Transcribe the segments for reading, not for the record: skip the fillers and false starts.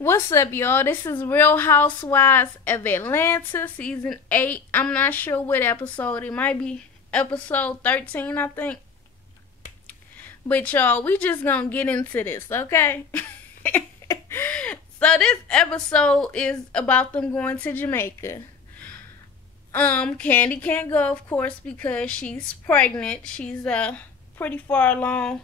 What's up, y'all? This is Real Housewives of Atlanta, Season 8. I'm not sure what episode. It might be episode 13, I think. But, y'all, we just gonna get into this, okay? So, this episode is about them going to Jamaica. Candy can't go, of course, because she's pregnant. She's, pretty far along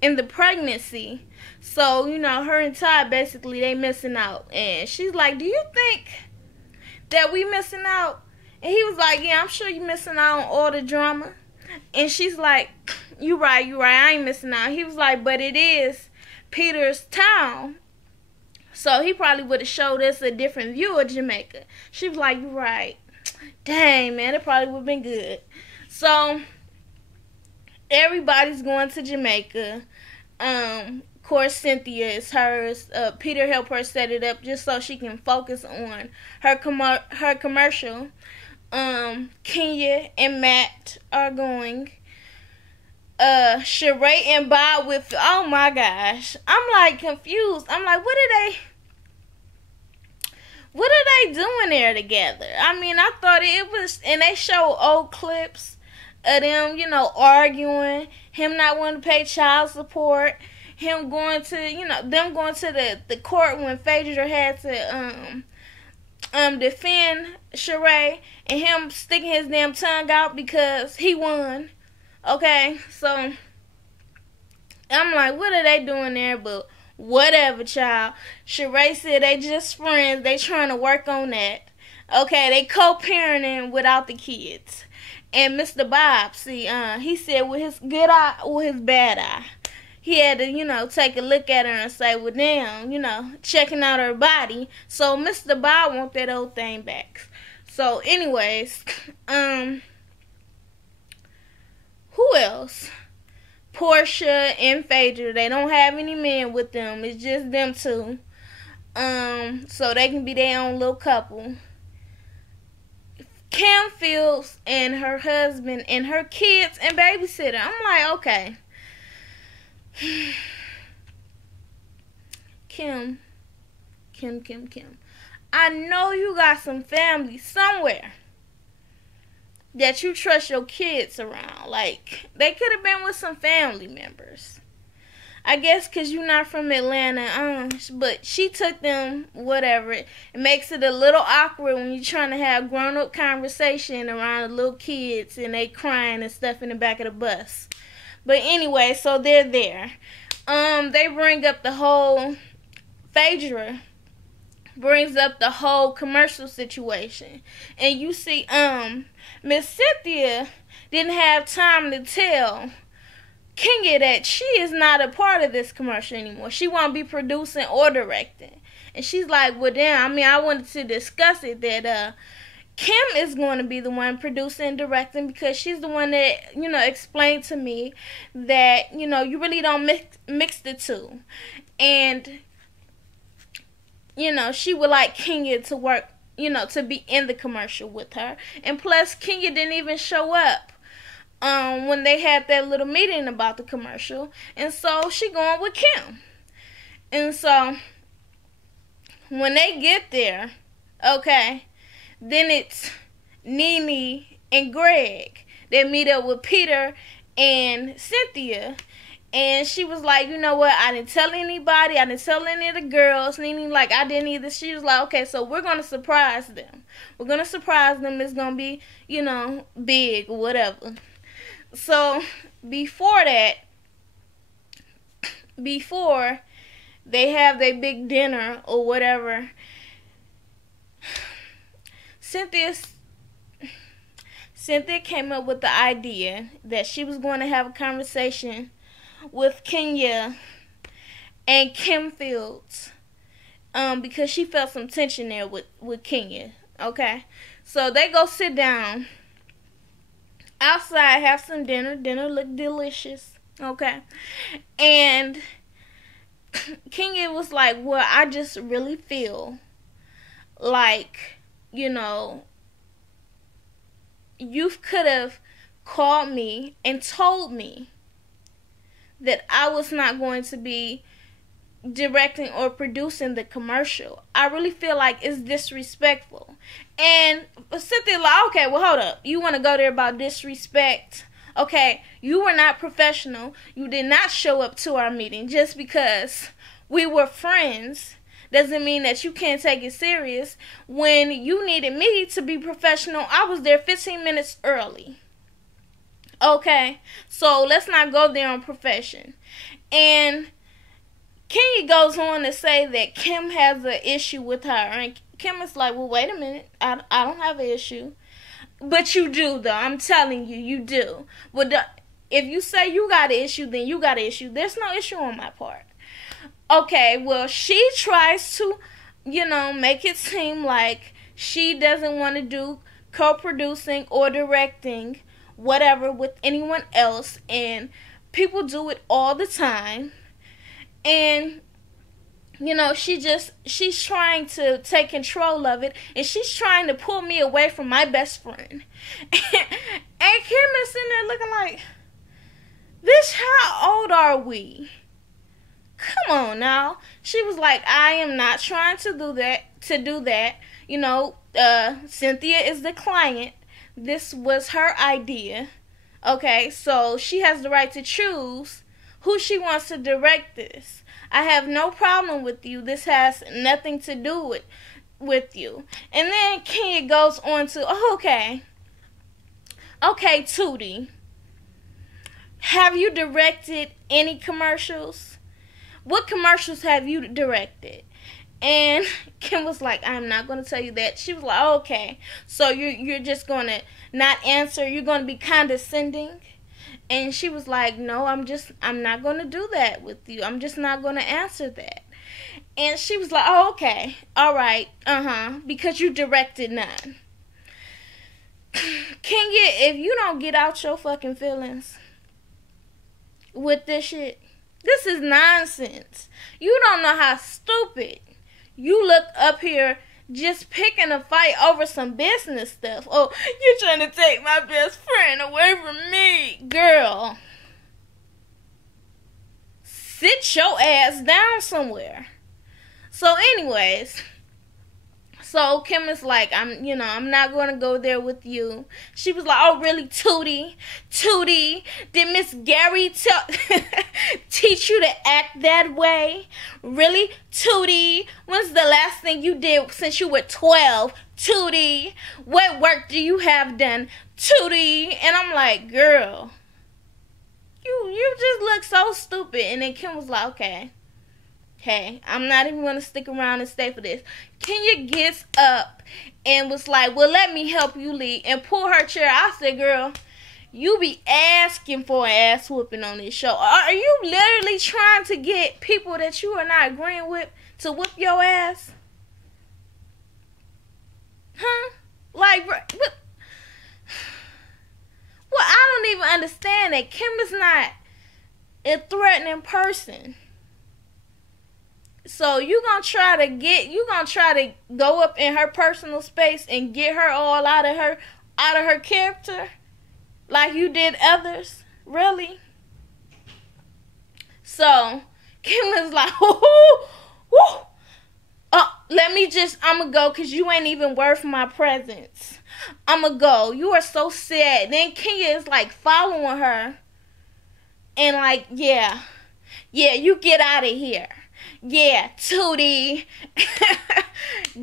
in the pregnancy. So, her and Ty, basically, they missing out. And she's like, do you think that we missing out? And he was like, yeah, I'm sure you missing out on all the drama. And she's like, you right, I ain't missing out. He was like, but it is Peter's town. So he probably would have showed us a different view of Jamaica. She was like, you right. Dang, man, it probably would have been good. So, everybody's going to Jamaica. Of course, Cynthia is hers. Peter helped her set it up just so she can focus on her commercial. Kenya and Matt are going. Sheree and Bob with, oh my gosh. I'm like confused. I'm like, what are they doing there together? I mean, I thought it was, and they show old clips of them, arguing, him not wanting to pay child support, him going to, them going to the court when Phaedra had to defend Sheree, and him sticking his damn tongue out because he won. Okay, so I'm like, what are they doing there? But whatever, child. Sheree said they just friends. They trying to work on that. Okay, they co-parenting without the kids. And Mr. Bob, see, he said with his good eye or his bad eye, he had to, take a look at her and say, well, damn, checking out her body. So Mr. Bob want that old thing back. So anyways, who else? Portia and Phaedra, they don't have any men with them. It's just them two. So they can be their own little couple. Kim Fields and her husband and her kids and babysitter. I'm like, okay. Kim. I know you got some family somewhere that you trust your kids around. Like, they could have been with some family members. I guess because you're not from Atlanta, but she took them, whatever. It makes it a little awkward when you're trying to have grown-up conversation around the little kids and they crying and stuff in the back of the bus. But anyway, so they're there. They bring up the whole, Phaedra brings up the whole commercial situation. And you see, Miss Cynthia didn't have time to tell Kenya that she is not a part of this commercial anymore. She won't be producing or directing. And she's like, well, damn, I wanted to discuss it that Kim is going to be the one producing and directing because she's the one that, explained to me that, you really don't mix the two. And, she would like Kenya to work, to be in the commercial with her. And plus, Kenya didn't even show up when they had that little meeting about the commercial. And so she going with Kim. And so when they get there, okay, then it's Nene and Greg that meet up with Peter and Cynthia. And she was like, you know what, I didn't tell anybody. I didn't tell any of the girls. Nene, like, I didn't either. She was like, okay, so we're going to surprise them. We're going to surprise them. It's going to be, big or whatever. So, before they have their big dinner or whatever, Cynthia came up with the idea that she was going to have a conversation with Kenya and Kim Fields because she felt some tension there with Kenya. Okay, so they go sit down outside, have some dinner. Dinner looked delicious. Okay, and Kenya was like, well, I just really feel like, you could have called me and told me that I was not going to be directing or producing the commercial. I really feel like it's disrespectful. And Cynthia, like, okay, well, hold up. You want to go there about disrespect? Okay, you were not professional. You did not show up to our meeting. Just because we were friends doesn't mean that you can't take it serious. When you needed me to be professional, I was there 15 minutes early. Okay, so let's not go there on profession. And Kenya goes on to say that Kim has an issue with her. And Kim is like, well, wait a minute. I don't have an issue. But you do, though. I'm telling you, you do. But if you say you got an issue, then you got an issue. There's no issue on my part. Okay, well, she tries to, make it seem like she doesn't want to do co-producing or directing, whatever, with anyone else. And people do it all the time. And she's trying to take control of it, and she's trying to pull me away from my best friend. And Kim is sitting there looking like, bitch, how old are we? Come on now. She was like, I am not trying to do that. Cynthia is the client. This was her idea. Okay, so she has the right to choose who she wants to direct this. I have no problem with you. This has nothing to do with you. And then Kenya goes on to, okay, Tootie, have you directed any commercials? What commercials have you directed? And Kim was like, I'm not going to tell you that. She was like, okay, so you're just going to not answer. You're going to be condescending. And she was like, no, I'm not going to do that with you. I'm just not going to answer that. And she was like, oh, okay. All right. Because you directed none. Kenya, if you don't get out your fucking feelings with this shit, this is nonsense. You don't know how stupid you look up here just picking a fight over some business stuff. Oh, you're trying to take my best friend away from me. Girl, sit your ass down somewhere. So anyways, so Kim is like, I'm not going to go there with you. She was like, oh, really, Tootie? Did Miss Gary teach you to act that way? Really, Tootie? When's the last thing you did since you were 12? Tootie? What work do you have done? Tootie? And I'm like, girl, you just look so stupid. And then Kim was like, okay, I'm not even going to stick around and stay for this. Kenya gets up and was like, well, let me help you lead, and pull her chair. I said, girl, you be asking for an ass whooping on this show. Are you literally trying to get people that you are not agreeing with to whip your ass? Huh? Like, what? Well, I don't even understand that. Kim is not a threatening person. So you gonna try to go up in her personal space and get her all out of her character, like you did others? Really? So Kim is like, whoo. I'ma go, cause you ain't even worth my presence. I'ma go. You are so sad. Then Kenya is like following her, and like, yeah, you get out of here. Yeah, Tootie.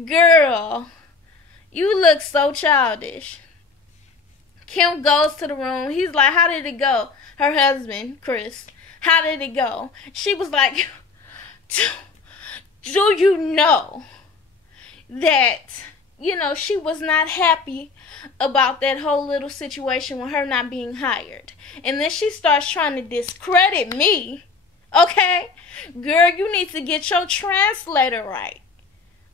Girl, you look so childish. Kim goes to the room. He's like, how did it go? Her husband, Chris, how did it go? She was like, do you know that, she was not happy about that whole little situation with her not being hired. And then she starts trying to discredit me. Okay? Girl, you need to get your translator right.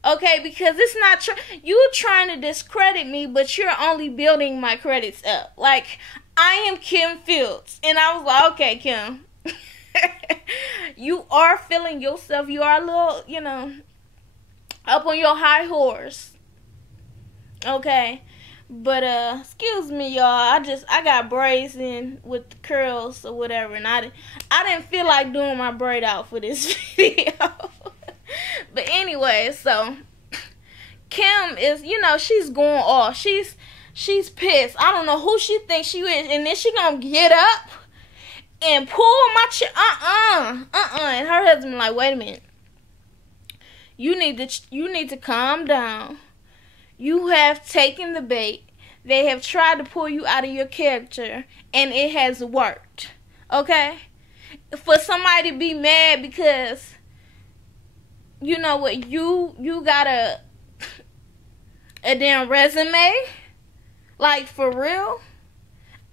Okay? Because it's not you trying to discredit me, but you're only building my credits up. Like, I am Kim Fields. And I was like, okay, Kim. You are feeling yourself. You are a little, up on your high horse. Okay? But excuse me, y'all. I got braids in with the curls or whatever, and I didn't feel like doing my braid out for this video. But anyway, so Kim is, she's going off. She's pissed. I don't know who she thinks she is, and then she gonna get up and pull my chair. And her husband like, wait a minute. You need to calm down. You have taken the bait. They have tried to pull you out of your character, and it has worked. Okay? For somebody to be mad because, you know what, you got a damn resume? Like, for real?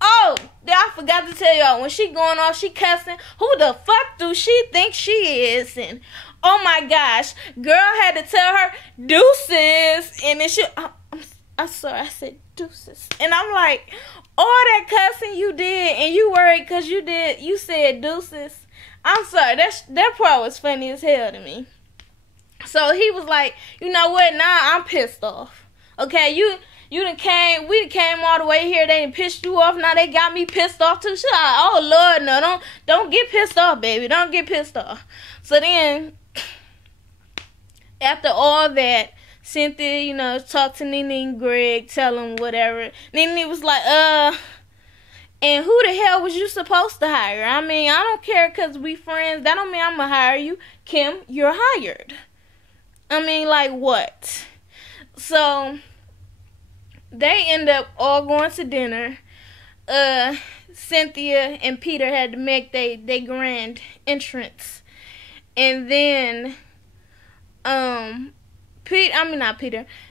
Oh, I forgot to tell y'all, when she going off, she cussing. Who the fuck do she think she is? And, oh my gosh, girl had to tell her deuces. And then I'm sorry, I said deuces. And I'm like, all that cussing you did, and you worried because you said deuces. I'm sorry, that part was funny as hell to me. So he was like, you know what, now I'm pissed off. Okay, we done came all the way here, they done pissed you off, now they got me pissed off too. She's like, oh Lord, no, don't get pissed off, baby, don't get pissed off. So then, after all that, Cynthia, talked to Nene and Greg, tell them whatever. Nene was like, and who the hell was you supposed to hire? I mean, I don't care because we friends. That don't mean I'm going to hire you. Kim, you're hired. I mean, like what? So, they end up all going to dinner. Cynthia and Peter had to make they grand entrance. And then,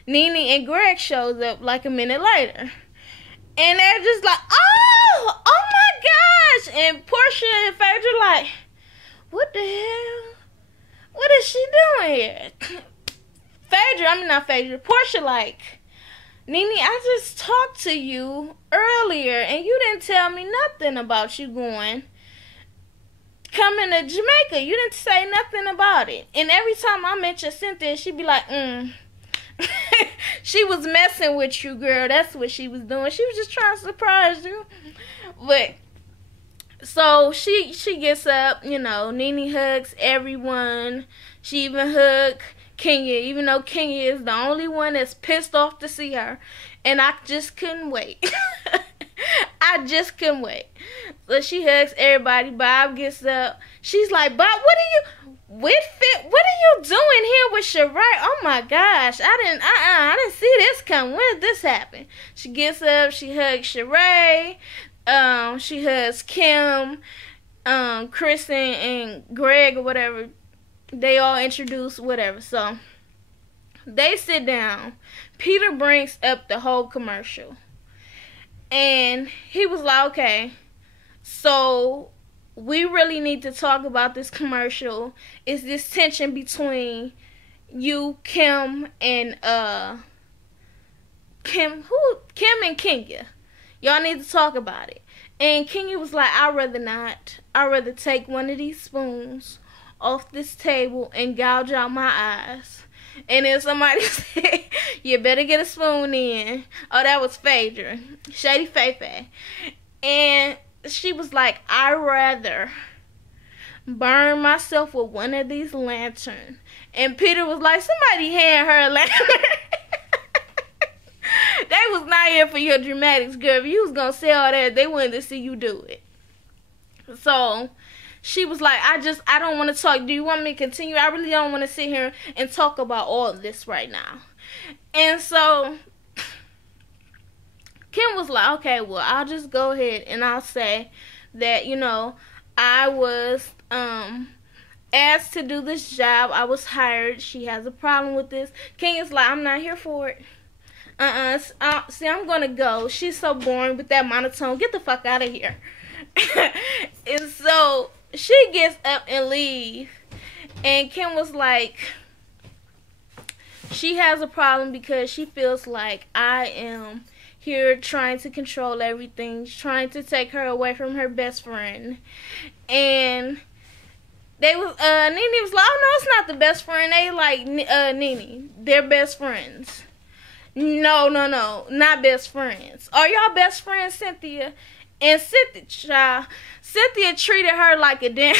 Nene and Greg shows up like a minute later. And they're just like, oh my gosh. And Portia and Phaedra like, what the hell? What is she doing here? Portia like, Nene, I just talked to you earlier and you didn't tell me nothing about you coming to Jamaica. You didn't say nothing about it. And every time I mention Cynthia, she'd be like, She was messing with you, girl. That's what she was doing. She was just trying to surprise you. But, so she gets up, Nene hugs everyone. She even hugged Kenya, even though Kenya is the only one that's pissed off to see her. And I just couldn't wait. I just couldn't wait. So she hugs everybody. Bob gets up. She's like, Bob, what are you doing here with Sheree? Oh my gosh. I didn't see this coming. When did this happen? She gets up, she hugs Sheree. She hugs Kim, Kristen and Greg or whatever. They all introduce whatever. So they sit down. Peter brings up the whole commercial. And he was like, okay, so we really need to talk about this commercial. It's this tension between you, Kim, and Kim and Kenya. Y'all need to talk about it. And Kenya was like, I'd rather not. I'd rather take one of these spoons off this table and gouge out my eyes. And then somebody said, you better get a spoon in. Oh, that was Phaedra. Shady Faye. And she was like, I'd rather burn myself with one of these lanterns. And Peter was like, somebody hand her a lantern. They was not here for your dramatics, girl. If you was going to say all that, they wanted to see you do it. So she was like, I don't want to talk. Do you want me to continue? I really don't want to sit here and talk about all of this right now. And so Kim was like, okay, well, I'll just go ahead and I'll say that, I was asked to do this job. I was hired. She has a problem with this. Kenya's like, I'm not here for it. See, I'm going to go. She's so boring with that monotone. Get the fuck out of here. And so she gets up and leaves. And Kim was like, she has a problem because she feels like I am here trying to control everything, trying to take her away from her best friend. And Nene was like, oh no, it's not the best friend. They like Nene. They're best friends. No, not best friends. Are y'all best friends, Cynthia? And Cynthia treated her like a damn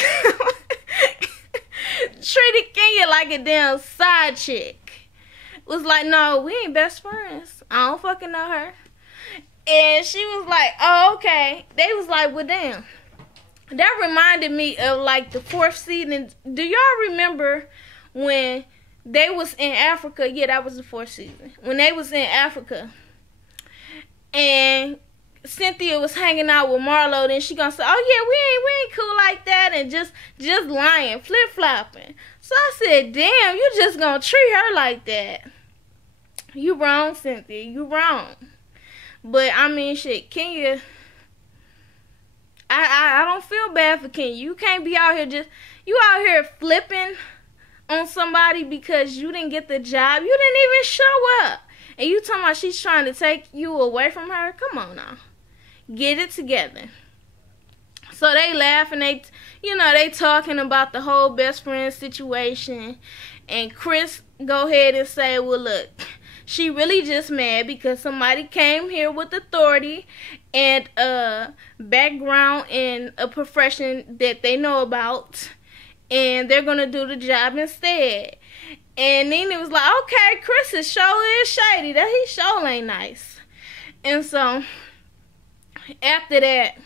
treated Kenya like a damn side chick. Was like, no, we ain't best friends. I don't fucking know her. And she was like, oh, okay. They was like, well, damn. That reminded me of like the 4th season. Do y'all remember when they was in Africa? Yeah, that was the 4th season. When they was in Africa and Cynthia was hanging out with Marlo, then she gonna say, oh yeah, we ain't cool like that, and just lying, flip-flopping. So I said, damn, you just gonna treat her like that. You wrong, Cynthia, you wrong. But I mean, shit, Kenya, I don't feel bad for Kenya. You can't be out here flipping on somebody because you didn't get the job. You didn't even show up. And you talking about she's trying to take you away from her? Come on now. Get it together. So they laugh and they talking about the whole best friend situation. And Chris go ahead and say, well, look, she really just mad because somebody came here with authority and a background in a profession that they know about, and they're going to do the job instead. And Nene was like, okay, Chris show is shady. That he show ain't nice. And so after that,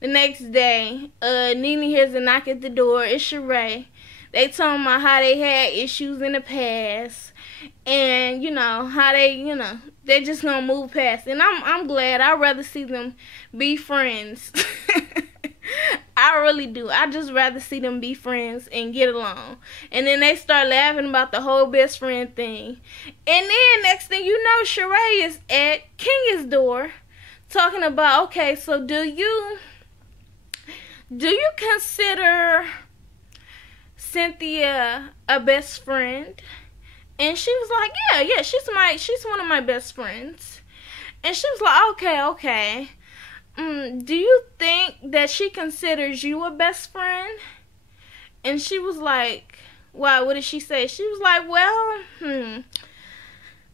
the next day, Nene hears a knock at the door. It's Sheree. They talking about how they had issues in the past. And, how they just gonna move past. And I'm glad. I'd rather see them be friends. I really do. I just rather see them be friends and get along. And then they start laughing about the whole best friend thing. And then next thing you know, Sheree is at Kenya's door talking about, okay, so do you consider Cynthia a best friend? And she was like, yeah, she's one of my best friends. And she was like, okay. Do you think that she considers you a best friend? And she was like, why, what did she say? She was like, well,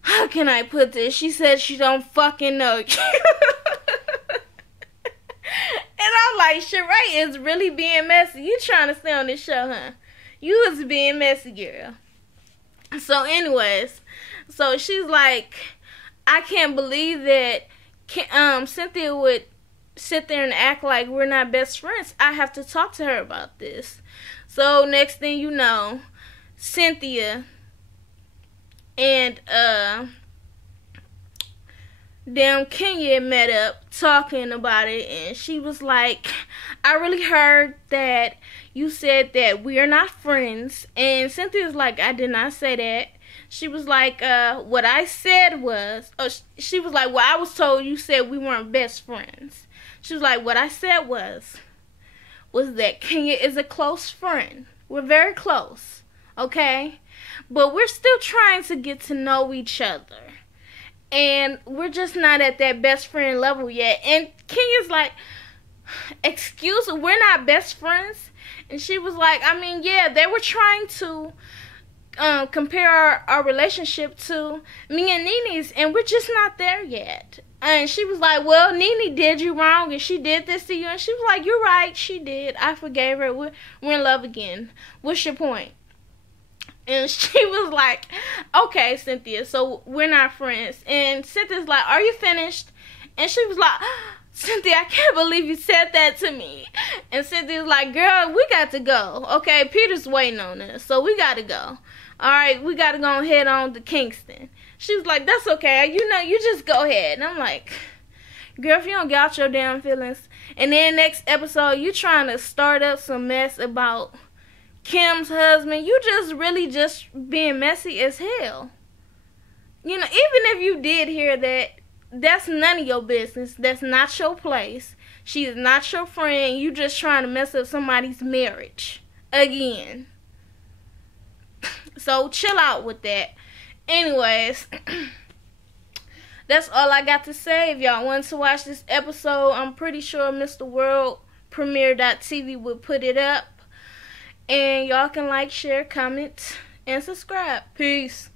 how can I put this? She said she don't fucking know you. And I'm like, Sheree is really being messy. You trying to stay on this show, huh? You was being messy, girl. So anyways, so she's like, I can't believe that Cynthia would sit there and act like we're not best friends. I have to talk to her about this. So next thing you know, Cynthia and Kenya met up talking about it, and she was like, I really heard that you said that we are not friends. And Cynthia's like, I did not say that. She was like, what I said was, she was like, well, I was told you said we weren't best friends. She was like, what I said was that Kenya is a close friend. We're very close, okay? But we're still trying to get to know each other. And we're just not at that best friend level yet. And Kenya's like, excuse me, we're not best friends? And she was like, I mean, yeah, they were trying to compare our relationship to me and Nene's, and we're just not there yet. And she was like, well, Nene did you wrong, and she did this to you. And she was like, you're right, she did. I forgave her. We're in love again. What's your point? And she was like, okay, Cynthia, so we're not friends. And Cynthia's like, are you finished? And she was like, Cynthia, I can't believe you said that to me. And Cynthia's like, girl, we got to go. Okay, Peter's waiting on us, so we got to go. All right, we got to go head on to Kingston. She was like, that's okay. You just go ahead. And I'm like, girl, if you don't get out your damn feelings. And then next episode, you trying to start up some mess about Kim's husband. You just being messy as hell. Even if you did hear that, that's none of your business. That's not your place. She is not your friend. You just trying to mess up somebody's marriage again. So chill out with that. Anyways, that's all I got to say. If y'all want to watch this episode, I'm pretty sure Mr. World Premiere.tv will put it up. And y'all can like, share, comment, and subscribe. Peace.